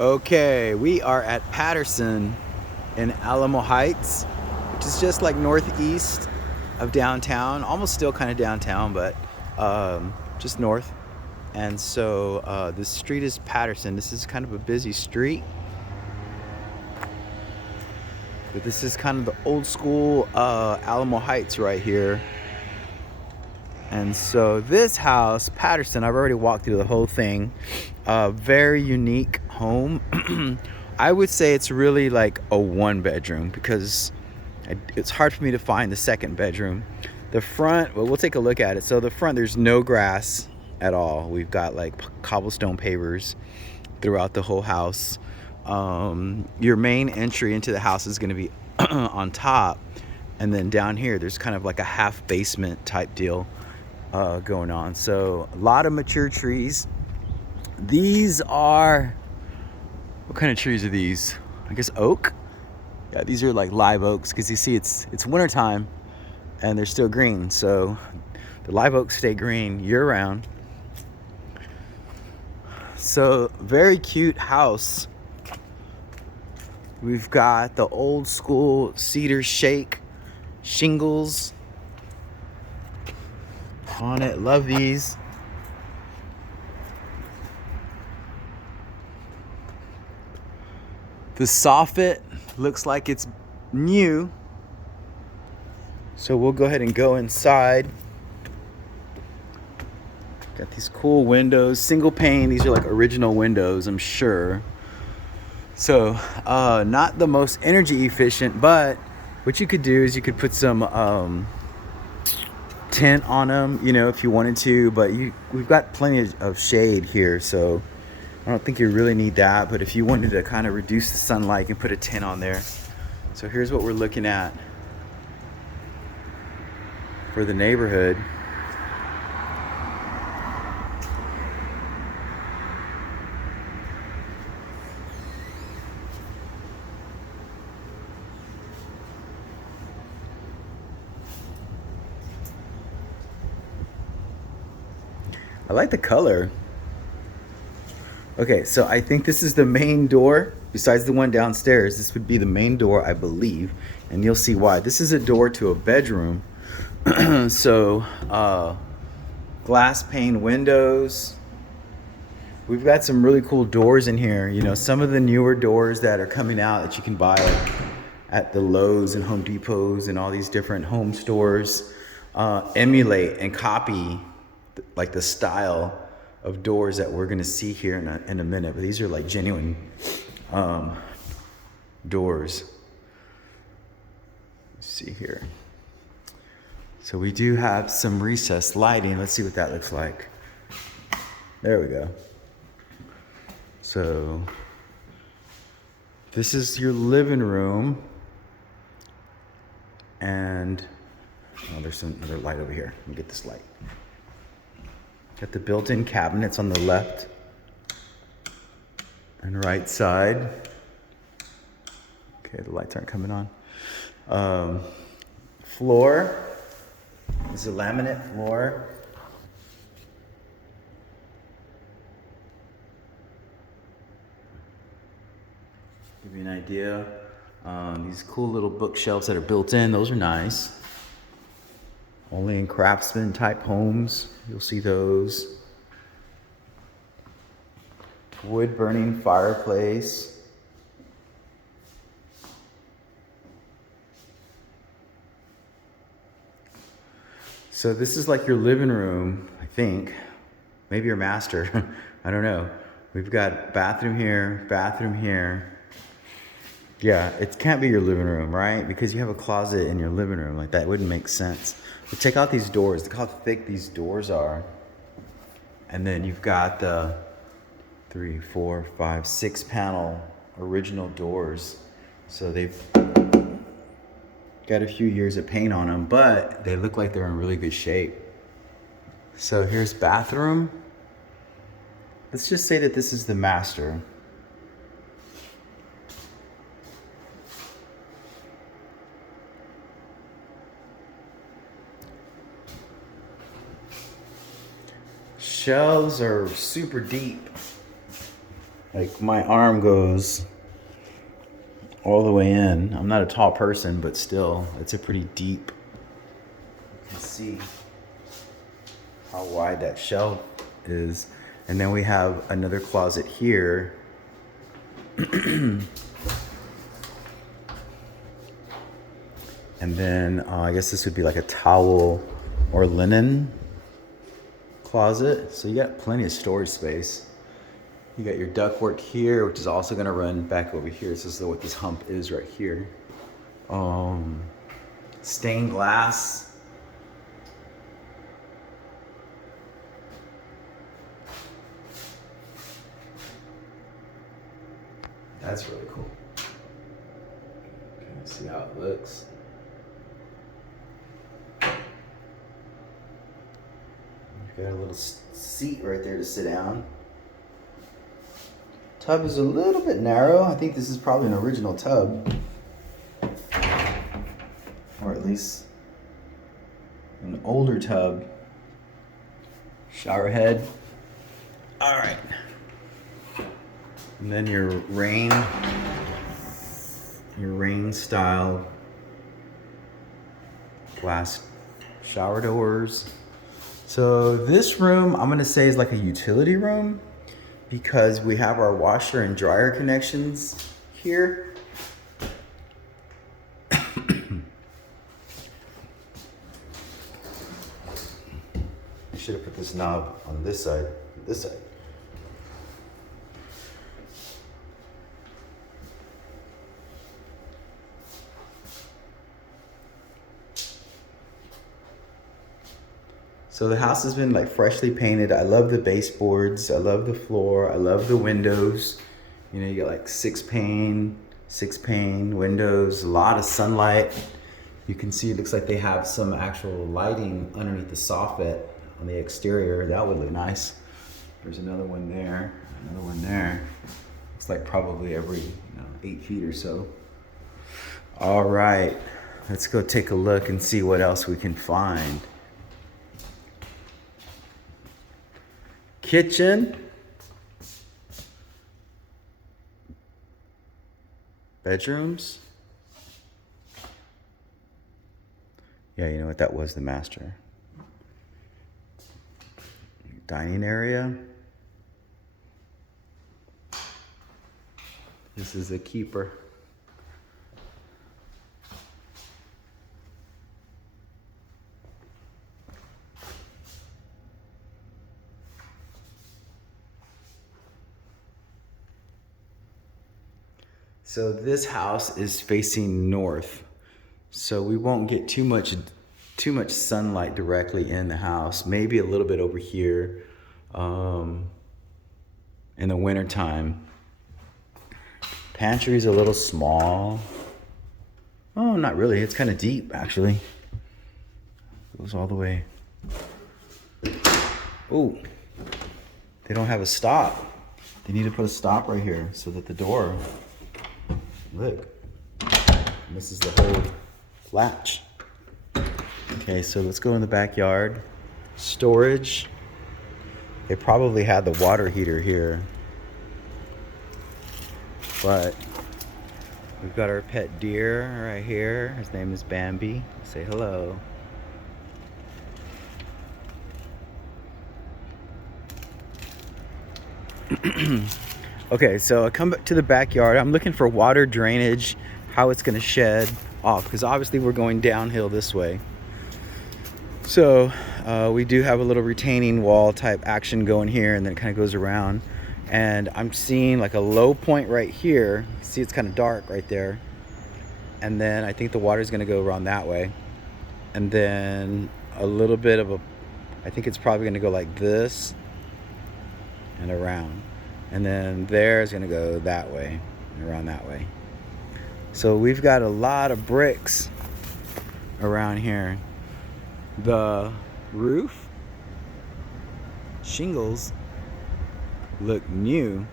Okay, we are at Patterson in Alamo Heights, which is just like northeast of downtown, almost still kind of downtown, but just north. And so this street is Patterson. This is kind of a busy street, but this is kind of the old school Alamo Heights right here. And so this house, Patterson, I've already walked through the whole thing. Very unique home. I would say it's really like a one bedroom because it's hard for me to find the second bedroom. The front, well, we'll take a look at it. So the front, there's no grass at all. We've got like cobblestone pavers throughout the whole house. Your main entry into the house is going to be on top, and then down here there's kind of like a half basement type deal going on. So a lot of mature trees. These are, what kind of trees are these? I guess oak. Yeah, these are like live oaks because you see it's wintertime and they're still green. So the live oaks stay green year round. So very cute house. We've got the old school cedar shake shingles on it. Love these. The soffit looks like it's new. So we'll go ahead and go inside. Got these cool windows, single pane. These are like original windows, I'm sure. So not the most energy efficient, but what you could do is you could put some tint on them, you know, if you wanted to. But we've got plenty of shade here, so I don't think you really need that. But if you wanted to kind of reduce the sunlight, you can put a tint on there. So here's what we're looking at for the neighborhood. I like the color. Okay, so I think this is the main door. Besides the one downstairs, this would be the main door, I believe. And you'll see why. This is a door to a bedroom. So, glass pane windows. We've got some really cool doors in here. You know, some of the newer doors that are coming out that you can buy at the Lowe's and Home Depots and all these different home stores emulate and copy like the style of doors that we're gonna see here in a minute. But these are like genuine doors. Let's see here. So we do have some recessed lighting. Let's see what that looks like. There we go. So this is your living room. And oh, there's another light over here. Let me get this light. Got the built-in cabinets on the left and right side. Okay, the lights aren't coming on. Floor is a laminate floor. Give you an idea. These cool little bookshelves that are built in, those are nice. Only in craftsman type homes, you'll see those. Wood burning fireplace. So this is like your living room, I think. Maybe your master, I don't know. We've got bathroom here, bathroom here. Yeah, it can't be your living room, right? Because you have a closet in your living room. Like that wouldn't make sense. But check out these doors. Look how thick these doors are. And then you've got the 3, 4, 5, 6 panel original doors. So they've got a few years of paint on them, but they look like they're in really good shape. So here's bathroom. Let's just say that this is the master. Shelves are super deep. Like my arm goes all the way in. I'm not a tall person, but still, it's a pretty deep. You can see how wide that shelf is. And then we have another closet here. And then I guess this would be like a towel or linen closet. So you got plenty of storage space. You got your ductwork here, which is also gonna run back over here. This is what this hump is right here. Stained glass. That's really cool. Okay, see how it looks. You've got a little seat right there to sit down. Tub is a little bit narrow. I think this is probably an original tub. Or at least an older tub. Shower head. All right. And then your rain style glass shower doors. So this room, I'm gonna say is like a utility room because we have our washer and dryer connections here. I should have put this knob on this side. So the house has been like freshly painted. I love the baseboards. I love the floor. I love the windows. You know, you got like six pane windows, a lot of sunlight. You can see it looks like they have some actual lighting underneath the soffit on the exterior. That would look nice. There's another one there, another one there. Looks like probably every 8 feet or so. All right, let's go take a look and see what else we can find. Kitchen. Bedrooms. Yeah, you know what? That was the master. Dining area. This is a keeper. So this house is facing north, so we won't get too much sunlight directly in the house. Maybe a little bit over here in the wintertime. Pantry's a little small. Oh, not really. It's kind of deep, actually. Goes all the way. Oh, they don't have a stop. They need to put a stop right here so that the door. Look, this is the whole latch. Okay, so let's go in the backyard. Storage. They probably had the water heater here. But we've got our pet deer right here. His name is Bambi. Say hello. Okay, so I come back to the backyard. I'm looking for water drainage, how it's gonna shed off, because obviously we're going downhill this way. So we do have a little retaining wall type action going here, and then it kind of goes around. And I'm seeing like a low point right here. See, it's kind of dark right there. And then I think the water is gonna go around that way. And then a little bit of I think it's probably gonna go like this and around. And then there's gonna go that way and around that way. So we've got a lot of bricks around here. The roof shingles look new,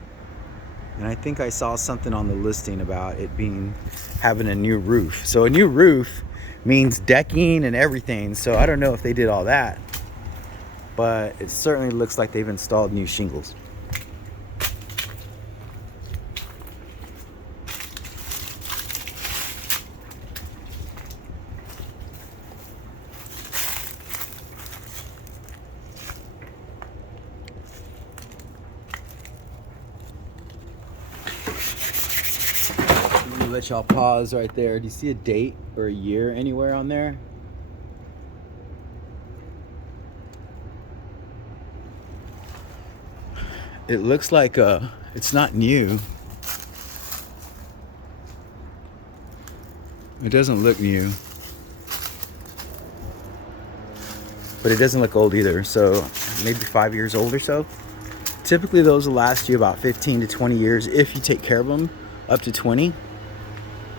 and I think I saw something on the listing about it having a new roof. So a new roof means decking and everything. So I don't know if they did all that, but it certainly looks like they've installed new shingles. let y'all pause right there. Do you see a date or a year anywhere on there? It looks like it's not new. It doesn't look new. But it doesn't look old either, so maybe 5 years old or so. Typically those will last you about 15 to 20 years if you take care of them, up to 20.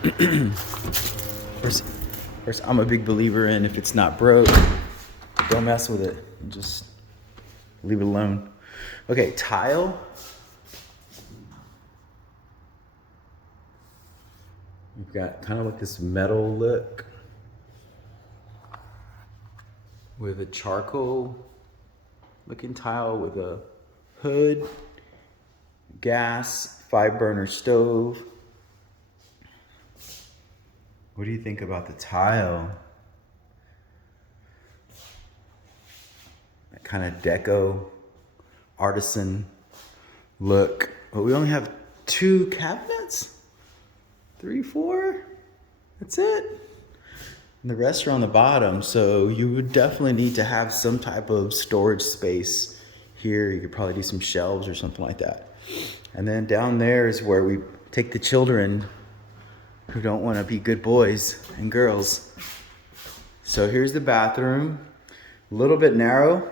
Of course, I'm a big believer in if it's not broke, don't mess with it. Just leave it alone. Okay, tile. We've got kind of like this metal look with a charcoal looking tile with a hood, gas, 5-burner stove. What do you think about the tile? That kind of deco, artisan look. But we only have 2 cabinets? 3, 4? That's it. And the rest are on the bottom, so you would definitely need to have some type of storage space here. You could probably do some shelves or something like that. And then down there is where we take the children who don't want to be good boys and girls. So here's the bathroom. A little bit narrow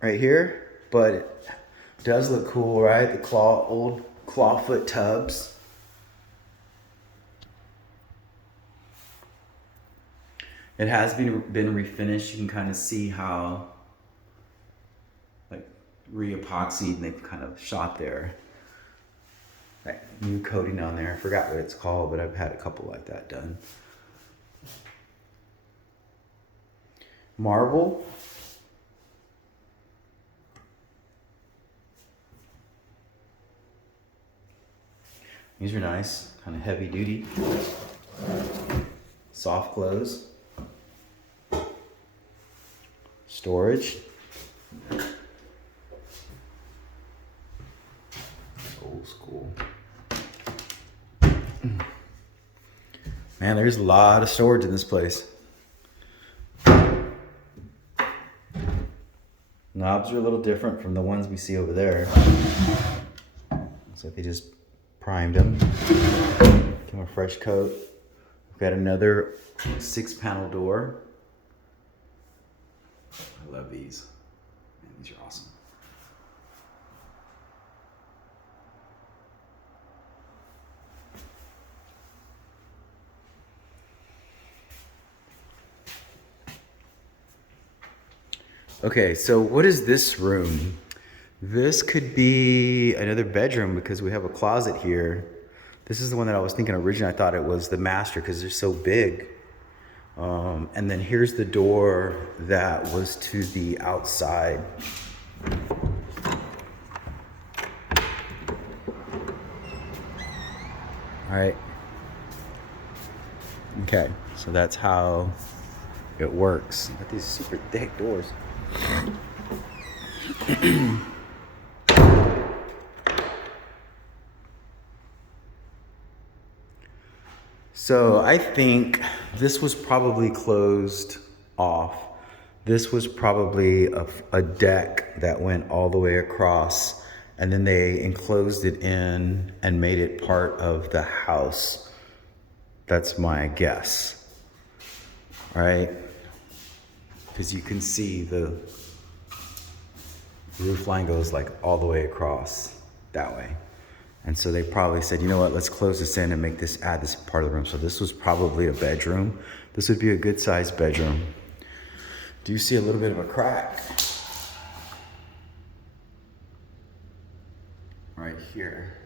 right here, but it does look cool, right? The old clawfoot tubs. It has been refinished. You can kind of see how like re-epoxied and they've kind of shot there. That new coating on there. I forgot what it's called, but I've had a couple like that done. Marble. These are nice, kind of heavy duty. Soft close. Storage. Old school. Man, there's a lot of storage in this place. Knobs are a little different from the ones we see over there. Looks like they just primed them. Give them a fresh coat. We've got another 6-panel door. I love these. Man, these are awesome. Okay, so what is this room? This could be another bedroom because we have a closet here. This is the one that I was thinking originally. I thought it was the master because they're so big. And then here's the door that was to the outside. All right. Okay, so that's how it works. Got these super thick doors. So I think this was probably closed off. This was probably a deck that went all the way across, and then they enclosed it in and made it part of the house. That's my guess. All right? Because you can see the roof line goes like all the way across that way. And so they probably said, you know what, let's close this in and add this part of the room. So this was probably a bedroom. This would be a good sized bedroom. Do you see a little bit of a crack? Right here.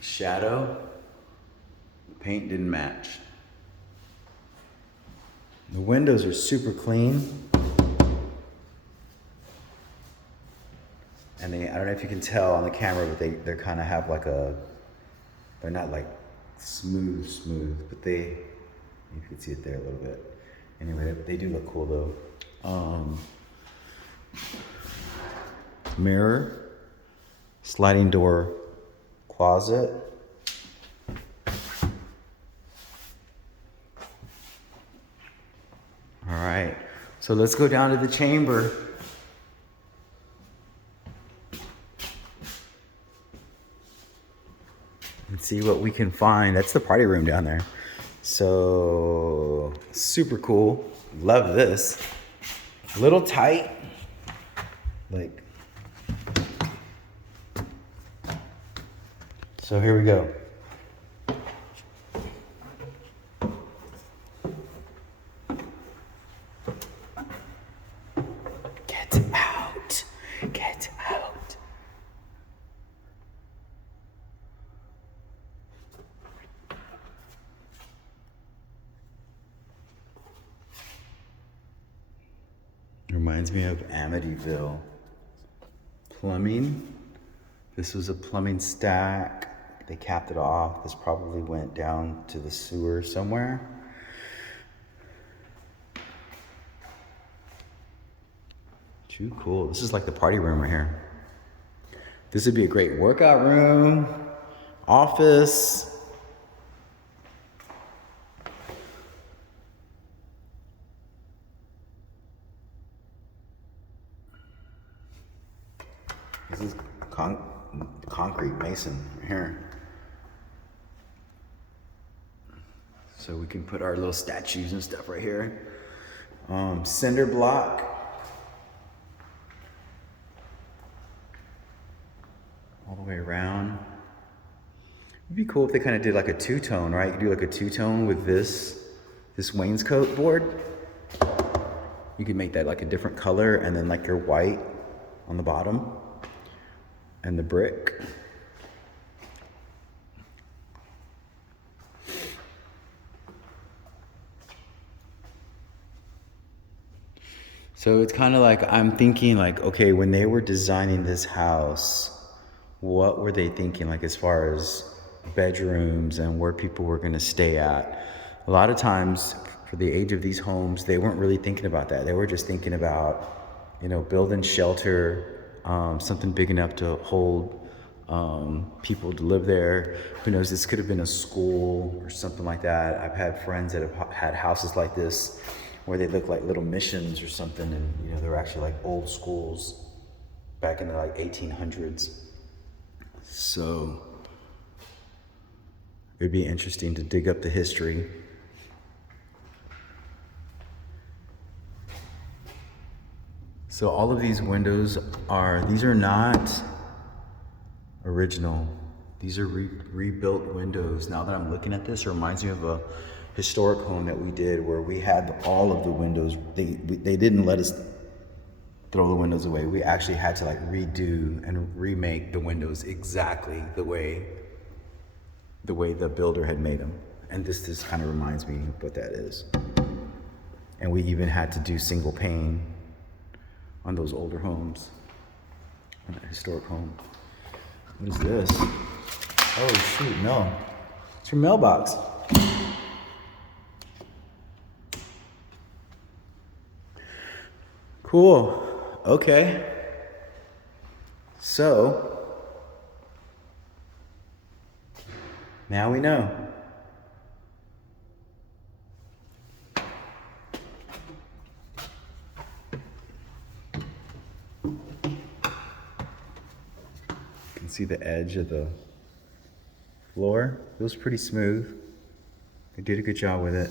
Shadow. The paint didn't match. The windows are super clean. And I don't know if you can tell on the camera, but they kind of have like they're not like smooth, but you can see it there a little bit. Anyway, they do look cool though. Mirror, sliding door closet. All right, so let's go down to the chamber. And see what we can find. That's the party room down there. So super cool. Love this. A little tight. Like, so here we go. Get out. Get out. Reminds me of Amityville. Plumbing. This was a plumbing stack. They capped it off. This probably went down to the sewer somewhere. Too cool. This is like the party room right here. This would be a great workout room, office. This is concrete mason right here. So we can put our little statues and stuff right here. Cinder block. All the way around. It'd be cool if they kind of did like a two-tone, right? You could do like a two-tone with this wainscot board. You could make that like a different color and then like your white on the bottom. And the brick. So it's kind of like, I'm thinking like, okay, when they were designing this house, what were they thinking like as far as bedrooms and where people were going to stay at? A lot of times for the age of these homes, they weren't really thinking about that. They were just thinking about, you know, building shelter, something big enough to hold people to live there. Who knows, this could have been a school or something like that. I've had friends that have had houses like this where they look like little missions or something, and you know, they're actually like old schools back in the like 1800s. So it'd be interesting to dig up the history. So all of these windows these are not original. These are rebuilt windows. Now that I'm looking at this, it reminds me of a historic home that we did where we had all of the windows. They didn't let us throw the windows away. We actually had to like redo and remake the windows exactly the way the builder had made them. And this kind of reminds me of what that is. And we even had to do single pane on those older homes, on that historic home. What is this? Oh shoot, no. It's your mailbox. Cool. Okay. So, now we know. You can see the edge of the floor. It was pretty smooth. They did a good job with it.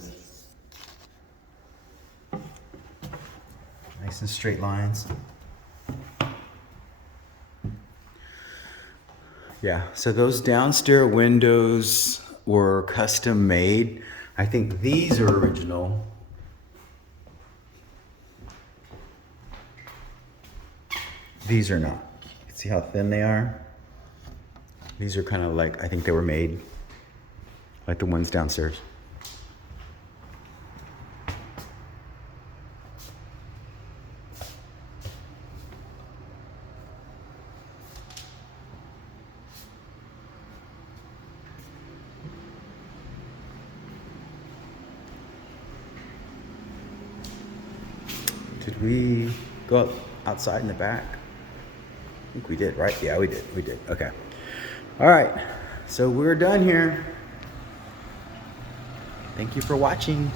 Nice and straight lines. Yeah, so those downstairs windows were custom made. I think these are original. These are not. You can see how thin they are? These are kind of like, I think they were made like the ones downstairs. Did we go outside in the back? I think we did, right? Yeah, we did. Okay. All right. So we're done here. Thank you for watching.